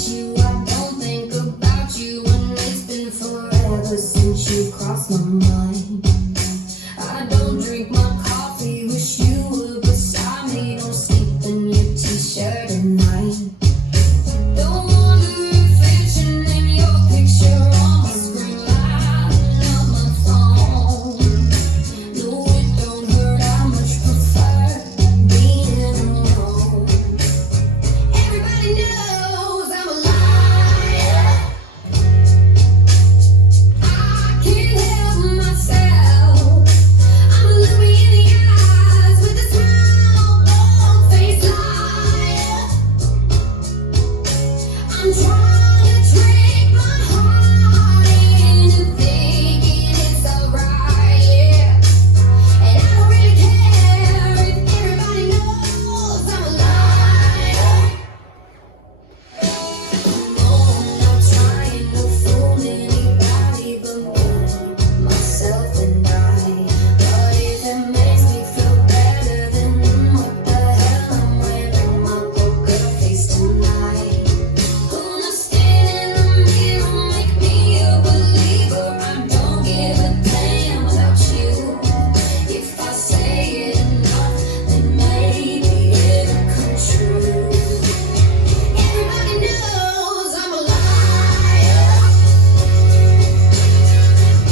with you, I don't think about you, and it's been forever since you crossed my mind. I don't drink my coffee, wish you were beside me, don't sleep in your t-shirt at night. Don't wonder if fishing in your picture on my screen lighting up my phone. No, it don't hurt, I much prefer being alone. Everybody knows I'm a liar. I can't help myself. I'ma look me in the eyes with a smile, bold-faced liar. I'm trying to trick my heart into thinking it's alright, yeah. And I don't really care if everybody knows I'm a liar. Oh, I'm not trying to fool anybody but me, myself and I. But if it makes me feel better, then what the hell, I'm wearing my poker face tonight. Gonna stand in the mirror, make me a believer. I don't give a damn about you. If I say it enough, then maybe it'll come true. Everybody knows I'm a liar.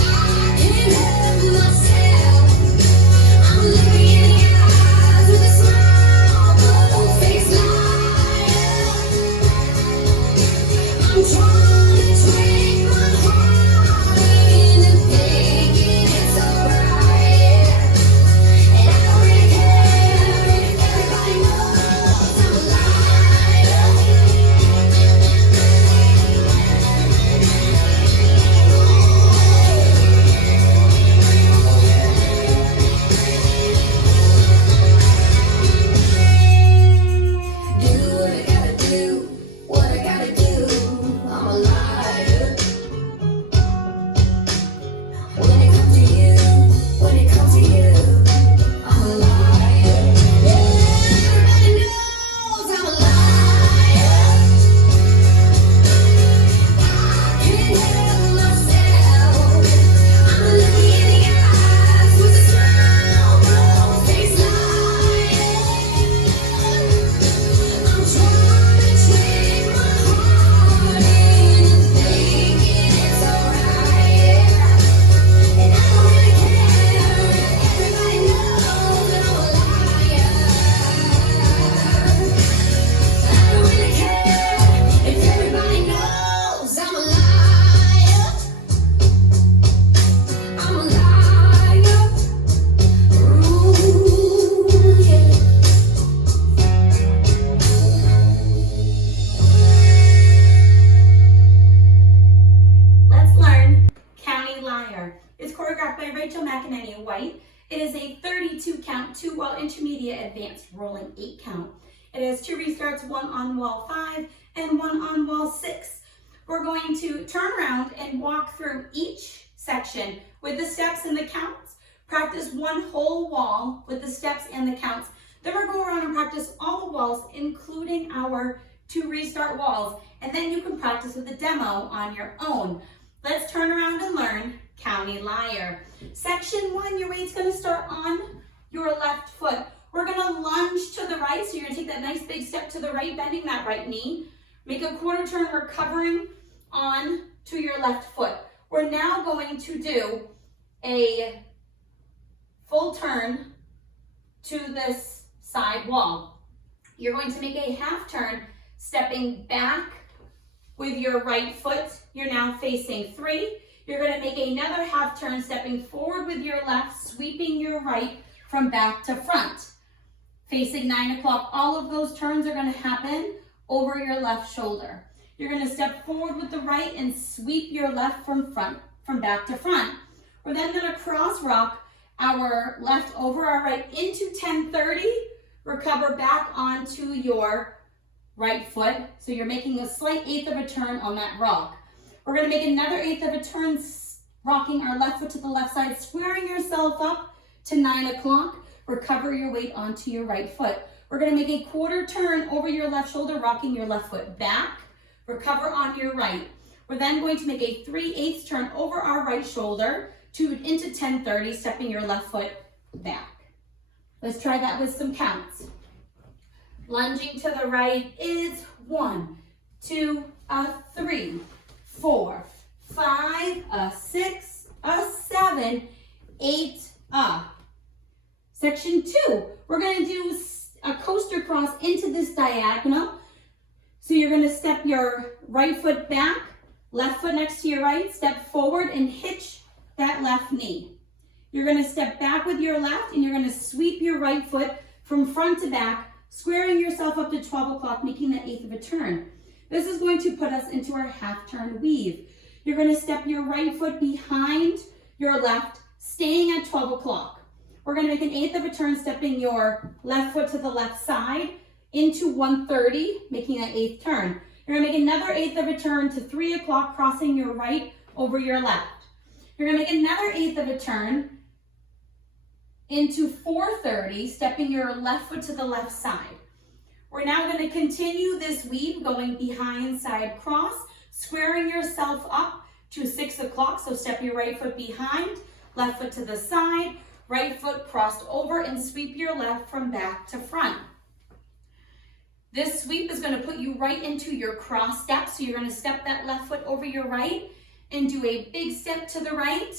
I can't help myself. I'm looking in the eyes with a smile, bold-faced liar. I'm trying to trick my heart into thinking it's alright, yeah. And I don't really care if everybody knows I'm a liar. Do what I gotta do, what I gotta do. I'm a liar. When it comes to you, when it comes to you, I'm a liar. Everybody knows I'm a liar. I can't help myself. I'm looking in the eyes with a smile, bold-faced liar. I'm trying to trick my heart into thinking it's alright, yeah. And I don't really care if everybody knows that I'm a liar. I don't really care if everybody knows I'm a liar. I'm a liar. Ooh, yeah. Let's learn County Liar. It's choreographed by Rachael McEnaney White. It is a 32 count, 2 wall intermediate advanced rolling 8 count. It has 2 restarts, 1 on wall 5 and 1 on wall 6. We're going to turn around and walk through each section with the steps and the counts. Practice one whole wall with the steps and the counts. Then we'll go around and practice all the walls, including our 2 restart walls. And then you can practice with the demo on your own. Let's turn around and learn County Liar. Section 1, your weight's gonna start on your left foot. We're gonna lunge to the right, so you're gonna take that nice big step to the right, bending that right knee. Make a quarter turn, recovering on to your left foot. We're now going to do a full turn to this side wall. You're going to make a half turn, stepping back with your right foot. You're now facing 3. You're going to make another half turn, stepping forward with your left, sweeping your right from back to front. Facing 9 o'clock. All of those turns are going to happen over your left shoulder. You're going to step forward with the right and sweep your left from back to front. We're then going to cross rock our left over our right into 1030. Recover back onto your right foot. So you're making a slight 1/8 of a turn on that rock. We're going to make another 1/8 of a turn, rocking our left foot to the left side, squaring yourself up to 9 o'clock. Recover your weight onto your right foot. We're going to make a quarter turn over your left shoulder, rocking your left foot back. recover on your right. We're then going to make a 3/8 turn over our right shoulder into 10-30, stepping your left foot back. Let's try that with some counts. Lunging to the right is 1, 2, 3, 4, 5, 6, 7, 8, Section 2, we're going to do a coaster cross into this diagonal. So you're going to step your right foot back, left foot next to your right, step forward and hitch that left knee. You're going to step back with your left and you're going to sweep your right foot from front to back, squaring yourself up to 12 o'clock, making that 1/8 of a turn. This is going to put us into our half turn weave. You're going to step your right foot behind your left, staying at 12 o'clock. We're going to make an 1/8 of a turn, stepping your left foot to the left side into 130, making that 1/8 turn. You're going to make another 1/8 of a turn to 3 o'clock, crossing your right over your left. You're going to make another 1/8 of a turn into 430, stepping your left foot to the left side. We're now going to continue this weave, going behind side cross, squaring yourself up to 6 o'clock. So step your right foot behind, left foot to the side, right foot crossed over, and sweep your left from back to front. This sweep is going to put you right into your cross step. So you're going to step that left foot over your right and do a big step to the right,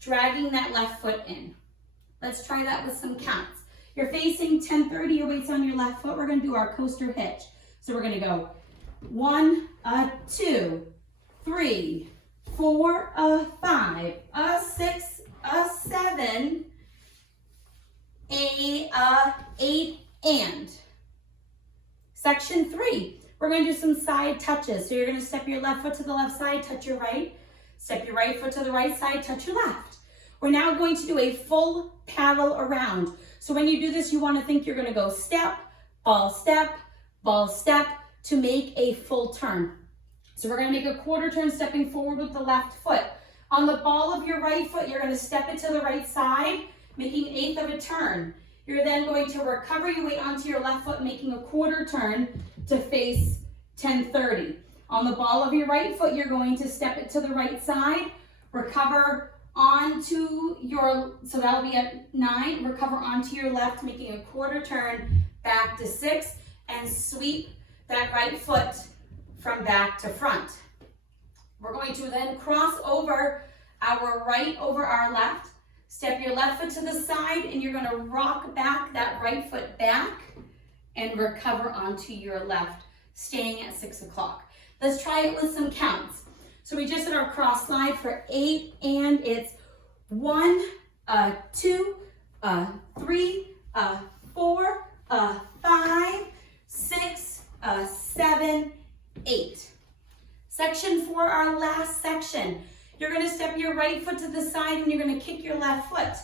dragging that left foot in. Let's try that with some counts. You're facing 10-30, your weight's on your left foot. We're going to do our coaster hitch. So we're going to go 1, 2, 3, 4, 5, 6, 7, 8, and. Section 3, we're going to do some side touches. So you're going to step your left foot to the left side, touch your right. Step your right foot to the right side, touch your left. We're now going to do a full paddle around. So when you do this, you want to think you're going to go step, ball, step, ball, step to make a full turn. So we're going to make a 1/4 turn, stepping forward with the left foot. On the ball of your right foot, you're going to step it to the right side, making an 1/8 of a turn. You're then going to recover your weight onto your left foot, making a 1/4 turn to face 10-30. On the ball of your right foot, you're going to step it to the right side, recover onto your, so that'll be at 9, recover onto your left, making a 1/4 turn back to 6, and sweep that right foot from back to front. We're going to then cross over our right over our left, step your left foot to the side, and you're going to rock back that right foot back and recover onto your left, staying at 6 o'clock. Let's try it with some counts. So we just did our cross slide for 8, and it's 1, 2, 3, 4, 5, 6, 7, 8. Section 4, our last section. You're going to step your right foot to the side and you're going to kick your left foot.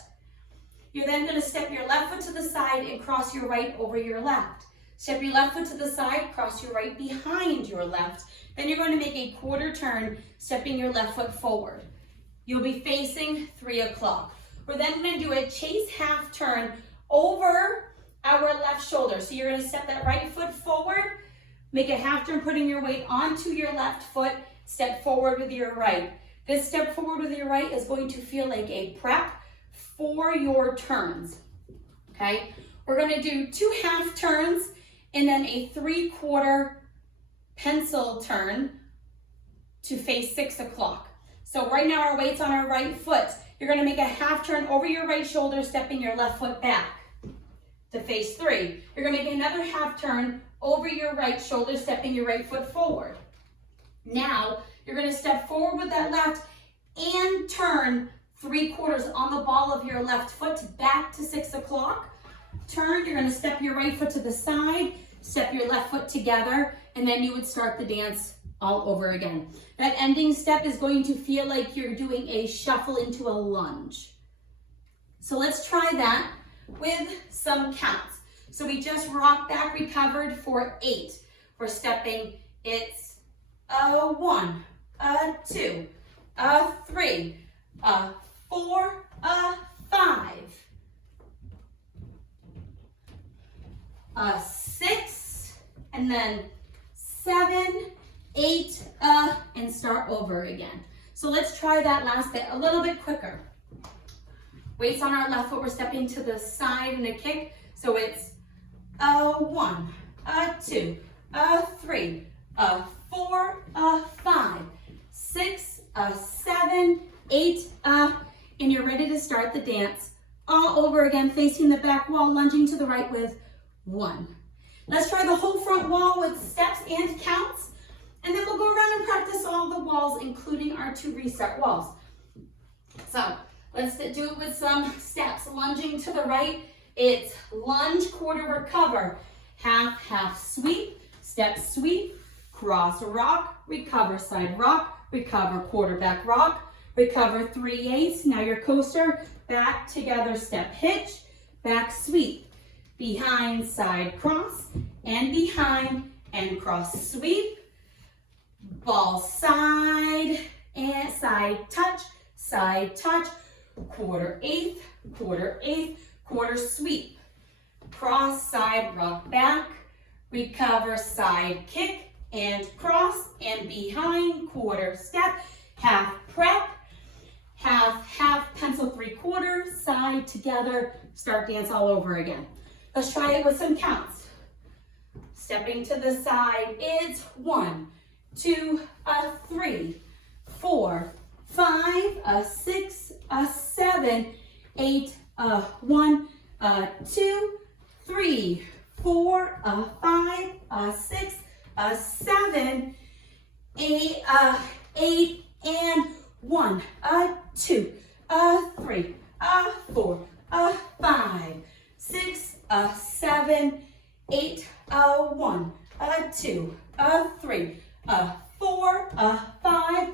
You're then going to step your left foot to the side and cross your right over your left. Step your left foot to the side, cross your right behind your left. Then you're going to make a 1/4 turn, stepping your left foot forward. You'll be facing 3 o'clock. We're then going to do a chase half turn over our left shoulder. So you're going to step that right foot forward, make a half turn, putting your weight onto your left foot, step forward with your right. This step forward with your right is going to feel like a prep for your turns, okay? We're going to do 2 half turns and then a 3/4 pencil turn to face 6 o'clock. So right now our weight's on our right foot. You're going to make a half turn over your right shoulder, stepping your left foot back to face 3. You're going to make another half turn over your right shoulder, stepping your right foot forward. Now you're going to step forward with that left and turn 3/4 on the ball of your left foot back to 6 o'clock. Turn, you're going to step your right foot to the side, step your left foot together, and then you would start the dance all over again. That ending step is going to feel like you're doing a shuffle into a lunge. So let's try that with some counts. So we just rocked back, recovered for 8. We're stepping, it's 1, 2, 3, 4, 5, 6, and then 7, 8, and start over again. So let's try that last bit a little bit quicker. Weights on our left foot, we're stepping to the side in a kick. So it's 1, 2, 3, 4, 5, 6, 7, 8, and you're ready to start the dance all over again, facing the back wall, lunging to the right with 1. Let's try the whole front wall with steps and counts, and then we'll go around and practice all the walls, including our 2 restart walls. So let's do it with some steps. Lunging to the right, it's lunge, quarter, recover, half, half, sweep, step, sweep, cross, rock, recover, side rock, recover, quarter, back rock, recover, 3/8. Now your coaster, back, together, step, hitch, back, sweep, behind, side, cross, and behind, and cross, sweep, ball, side, and side, touch, quarter, eighth, quarter, sweep, cross, side, rock, back, recover, side, kick, and cross, and behind, quarter, step, half, prep, half, pencil, 3/4, side, together, start dance all over again. Let's try it with some counts. Stepping to the side, it's 1, 2, 3, 4, 5, 6, 7, 8, 1, 2, 3, 4, 5, 6, 7, 8, and 1, 2, 3, 4, 5, 6, 7, 8, 1, 2, 3, 4, 5,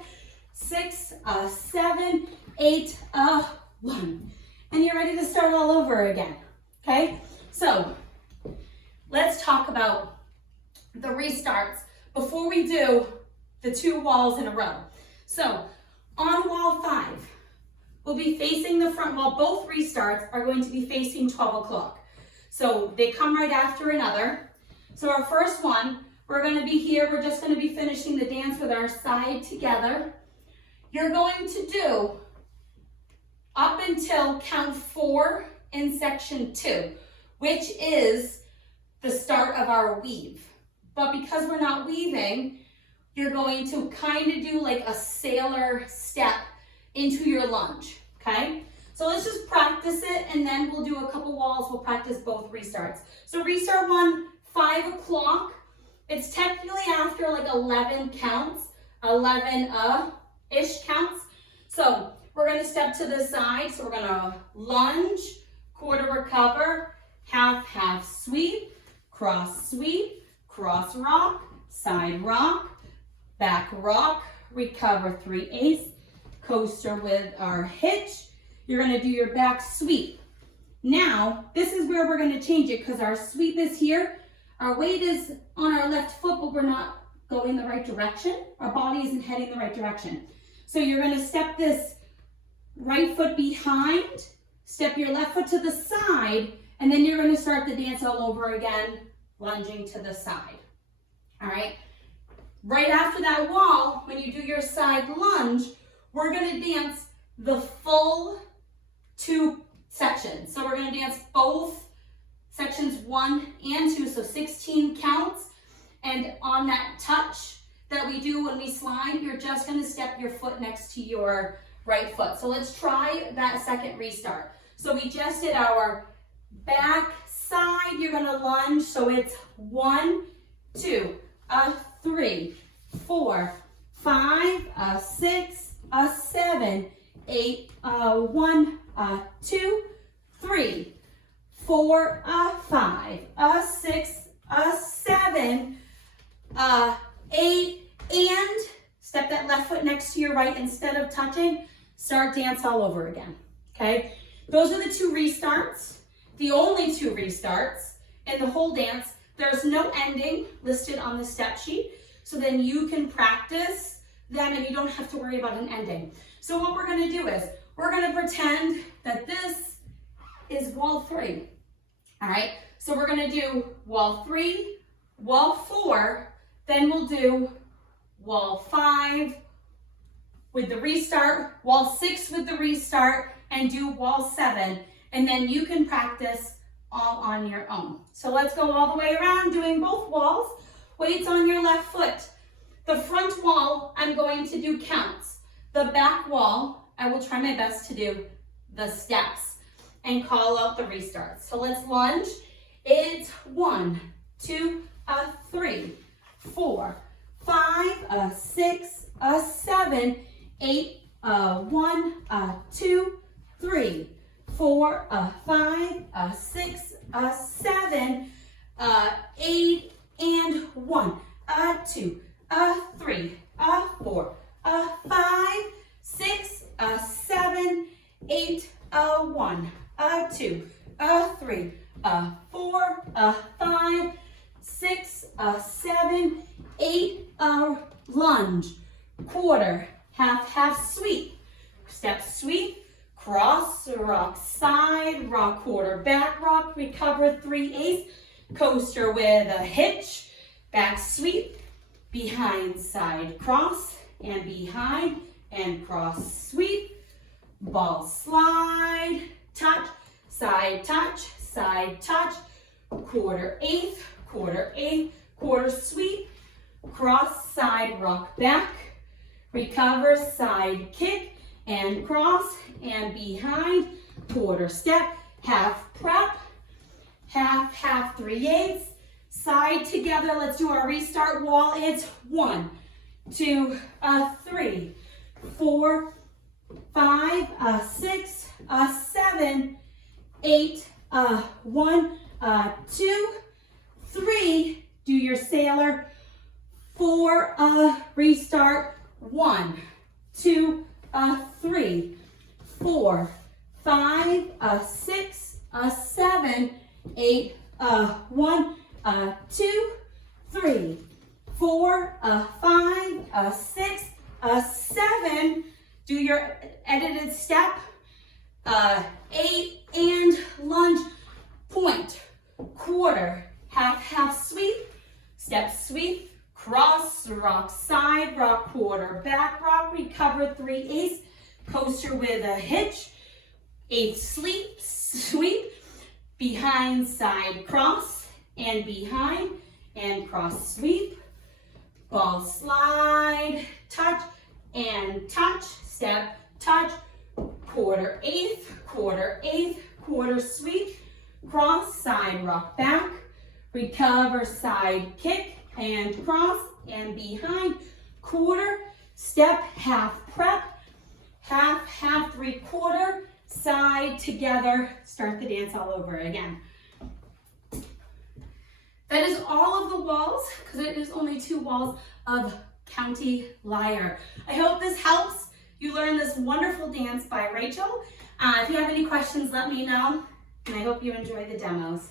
6, 7, 8, 1. And you're ready to start all over again, okay? So let's talk about the restarts before we do the 2 walls in a row. So on wall 5, we'll be facing the front wall. Both restarts are going to be facing 12 o'clock. So they come right after another. So our first one, we're going to be here. We're just going to be finishing the dance with our side together. You're going to do up until count 4 in section 2, which is the start of our weave. But because we're not weaving, you're going to kind of do like a sailor step into your lunge, okay? So let's just practice it, and then we'll do a couple walls. We'll practice both restarts. So restart 1, 5 o'clock. It's technically after like 11 counts, 11-ish counts. So we're gonna step to the side. So we're gonna lunge, quarter, recover, half, sweep, cross, rock, side rock, back rock, recover, 3/8, coaster with our hitch. You're gonna do your back sweep. Now, this is where we're gonna change it because our sweep is here. Our weight is on our left foot, but we're not going the right direction. Our body isn't heading the right direction. So you're gonna step this right foot behind, step your left foot to the side, and then you're gonna start the dance all over again, lunging to the side. All right? Right after that wall, when you do your side lunge, we're gonna dance the full 2 sections. So we're gonna dance both sections 1 and 2, so 16 counts. And on that touch that we do when we slide, you're just gonna step your foot next to your right foot. So let's try that second restart. So we just did our back side, you're gonna lunge, so it's 1, 2, 3, 4, 5, 6, 7, 8, 1, 2, 3, 4, 5, 6, 7, 8, and step that left foot next to your right instead of touching. Start dance all over again, okay? Those are the 2 restarts, the only 2 restarts in the whole dance. There's no ending listed on the step sheet, so then you can practice them and you don't have to worry about an ending. So what we're gonna do is, we're gonna pretend that this is wall 3, all right? So we're gonna do wall 3, wall 4, then we'll do wall 5 with the restart, wall 6 with the restart, and do wall 7. And then you can practice all on your own. So let's go all the way around doing both walls. Weights on your left foot. The front wall, I'm going to do counts. The back wall, I will try my best to do the steps and call out the restarts. So let's lunge. It's 1, 2, 3, 4, 5, 6, 7, 8, 1, 2, 3, 4, 5, 6, 7, 8, and 1, 2, 3, 4, 5, 6, 7, 8, 1, 2, 3, 4, 5, 6, 7, 8, lunge, quarter, half sweep, step sweep, cross, rock side, rock quarter, back rock, recover 3/8, coaster with a hitch, back sweep, behind side cross, and behind and cross sweep, ball slide, touch, side touch, quarter eighth, quarter sweep, cross side rock back, recover side kick and cross and behind, quarter step, half prep, half 3/8, side together. Let's do our restart wall. It's 1, 2, 3, 4, 5, 6, 7, 8, 1, 2, 3. Do your sailor. 4, restart. 1, 2, 3, 4, 5, 6, 7, 8, 1, 2, 3, 4, 5, 6, 7. Do your edited step. 8 and lunge, point, quarter, half sweep, step sweep, cross, rock side, rock quarter, back rock, recover 3/8, coaster with a hitch, 8 sweep, behind side cross, and behind and cross sweep, ball slide, touch, and touch, step, touch, quarter eighth, quarter sweep, cross, side rock back, recover side kick, and cross, and behind, quarter, step, half prep, half 3/4, side together, start the dance all over again. That is all of the walls, because it is only 2 walls of County Lyre. I hope this helps. You learned this wonderful dance by Rachel. If you have any questions, let me know, and I hope you enjoy the demos.